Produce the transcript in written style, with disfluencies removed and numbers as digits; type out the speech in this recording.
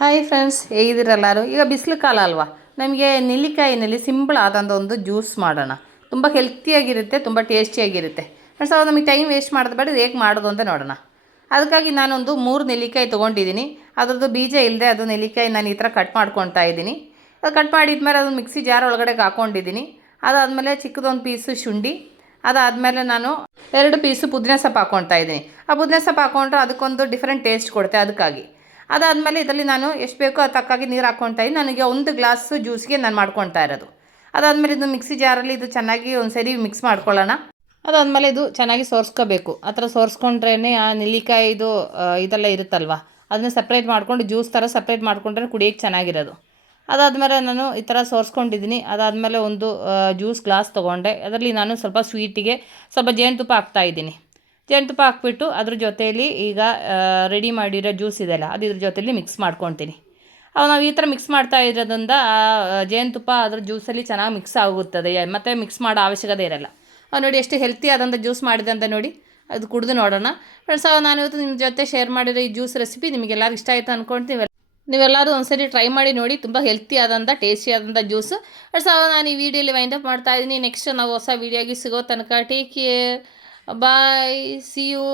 Hi friends, ಹೇಗಿದ್ದೀರೆಲ್ಲರೂ? ಈಗ ಬಿಸಿಲು ಕಾಲ ಅಲ್ವಾ, ನಮಗೆ ನೆಲ್ಲಿಕಾಯಿನಲ್ಲಿ ಸಿಂಪಲ್ ಆದಂಥ ಒಂದು ಜ್ಯೂಸ್ ಮಾಡೋಣ. ತುಂಬ ಹೆಲ್ತಿಯಾಗಿರುತ್ತೆ, ತುಂಬ ಟೇಸ್ಟಿಯಾಗಿರುತ್ತೆ. ಫ್ರೆಂಡ್ಸ್, ಅದು ನಮಗೆ ಟೈಮ್ ವೇಸ್ಟ್ ಮಾಡೋದು ಬೇಡ, ಹೇಗೆ ಮಾಡೋದು ಅಂತ ನೋಡೋಣ. ಅದಕ್ಕಾಗಿ ನಾನೊಂದು 3 ನೆಲ್ಲಿಕಾಯಿ ತೊಗೊಂಡಿದ್ದೀನಿ. ಅದರದ್ದು ಬೀಜ ಇಲ್ಲದೆ ಅದು ನೆಲ್ಲಿಕಾಯಿ ನಾನು ಈ ಥರ ಕಟ್ ಮಾಡ್ಕೊತಾ ಇದ್ದೀನಿ. ಅದು ಕಟ್ ಮಾಡಿದ್ಮೇಲೆ ಅದನ್ನು ಮಿಕ್ಸಿ ಜಾರ್ ಒಳಗಡೆ ಹಾಕ್ಕೊಂಡಿದ್ದೀನಿ. ಅದಾದಮೇಲೆ ಚಿಕ್ಕದೊಂದು ಪೀಸು ಶುಂಠಿ, ಅದಾದಮೇಲೆ ನಾನು 2 ಪೀಸು ಪುದೀನ ಸೊಪ್ಪು ಹಾಕ್ಕೊತಾ ಇದ್ದೀನಿ. ಆ ಪುದೀನ ಸೊಪ್ಪು ಹಾಕ್ಕೊಂಡ್ರೆ ಅದಕ್ಕೊಂದು ಡಿಫ್ರೆಂಟ್ ಟೇಸ್ಟ್ ಕೊಡುತ್ತೆ, ಅದಕ್ಕಾಗಿ. ಅದಾದಮೇಲೆ ಇದರಲ್ಲಿ ನಾನು ಎಷ್ಟು ಬೇಕೋ ಅದು ತಕ್ಕಾಗಿ ನೀರು ಹಾಕ್ಕೊತಾ ಇದ್ದೀನಿ. ನನಗೆ 1 ಗ್ಲಾಸು ಜ್ಯೂಸ್ಗೆ ನಾನು ಮಾಡ್ಕೊತಾ ಇರೋದು. ಅದಾದಮೇಲೆ ಇದು ಮಿಕ್ಸಿ ಜಾರಲ್ಲಿ ಇದು ಚೆನ್ನಾಗಿ ಒಂದು ಸರಿ ಮಿಕ್ಸ್ ಮಾಡ್ಕೊಳ್ಳೋಣ. ಅದಾದಮೇಲೆ ಇದು ಚೆನ್ನಾಗಿ ಸೋರಿಸ್ಕೋಬೇಕು. ಆ ಥರ ಸೋರಿಸ್ಕೊಂಡ್ರೇ ಆ ನೆಲ್ಲಿಕಾಯಿದು ಇದೆಲ್ಲ ಇರುತ್ತಲ್ವ, ಅದನ್ನ ಸಪ್ರೇಟ್ ಮಾಡ್ಕೊಂಡು ಜ್ಯೂಸ್ ಥರ ಸಪ್ರೇಟ್ ಮಾಡ್ಕೊಂಡ್ರೆ ಕುಡಿಯೋಕ್ಕೆ ಚೆನ್ನಾಗಿರೋದು. ಅದಾದಮೇಲೆ ನಾನು ಈ ಥರ ಸೋರಿಸ್ಕೊಂಡಿದ್ದೀನಿ. ಅದಾದಮೇಲೆ ಒಂದು ಜ್ಯೂಸ್ ಗ್ಲಾಸ್ ತೊಗೊಂಡೆ. ಅದರಲ್ಲಿ ನಾನು ಸ್ವಲ್ಪ ಸ್ವೀಟಿಗೆ ಸ್ವಲ್ಪ ಜೇನುತುಪ್ಪ ಹಾಕ್ತಾಯಿದ್ದೀನಿ. ಜೇನುತುಪ್ಪ ಹಾಕ್ಬಿಟ್ಟು ಅದ್ರ ಜೊತೆಯಲ್ಲಿ ಈಗ ರೆಡಿ ಮಾಡಿರೋ ಜ್ಯೂಸ್ ಇದೆಯಲ್ಲ, ಅದು ಇದ್ರ ಜೊತೆಯಲ್ಲಿ ಮಿಕ್ಸ್ ಮಾಡ್ಕೊತೀನಿ. ನಾವು ಈ ಥರ ಮಿಕ್ಸ್ ಮಾಡ್ತಾ ಇರೋದ್ರಿಂದ ಜೇನುತುಪ್ಪ ಅದ್ರ ಜ್ಯೂಸಲ್ಲಿ ಚೆನ್ನಾಗಿ ಮಿಕ್ಸ್ ಆಗುತ್ತದೆ, ಮತ್ತು ಮಿಕ್ಸ್ ಮಾಡೋ ಅವಶ್ಯಕತೆ ಇರೋಲ್ಲ. ನೋಡಿ ಎಷ್ಟು ಹೆಲ್ತಿ ಆದಂಥ ಜ್ಯೂಸ್ ಮಾಡಿದೆ ಅಂತ ನೋಡಿ. ಅದು ಕುಡಿದು ನೋಡೋಣ. ಫ್ರೆಂಡ್ಸ್, ನಾನು ಇವತ್ತು ನಿಮ್ಮ ಜೊತೆ ಶೇರ್ ಮಾಡಿರೋ ಈ ಜ್ಯೂಸ್ ರೆಸಿಪಿ ನಿಮಗೆಲ್ಲರೂ ಇಷ್ಟ ಆಯಿತು ಅಂದ್ಕೊಳ್ತೀವಿ. ನೀವೆಲ್ಲರೂ ಒಂದ್ಸರಿ ಟ್ರೈ ಮಾಡಿ ನೋಡಿ, ತುಂಬ ಹೆಲ್ತಿ ಆದಂಥ ಟೇಸ್ಟಿ ಆದಂಥ ಜ್ಯೂಸು. ಫ್ರೆಂಡ್ಸ್, ನಾನು ಈ ವಿಡಿಯೋಲಿ ವೈಂಡ್ ಅಪ್ ಮಾಡ್ತಾ ಇದ್ದೀನಿ. ನೆಕ್ಸ್ಟ್ ನಾವು ಹೊಸ ವೀಡಿಯೋಗೆ ಸಿಗೋ ತನಕ take care, bye, see you.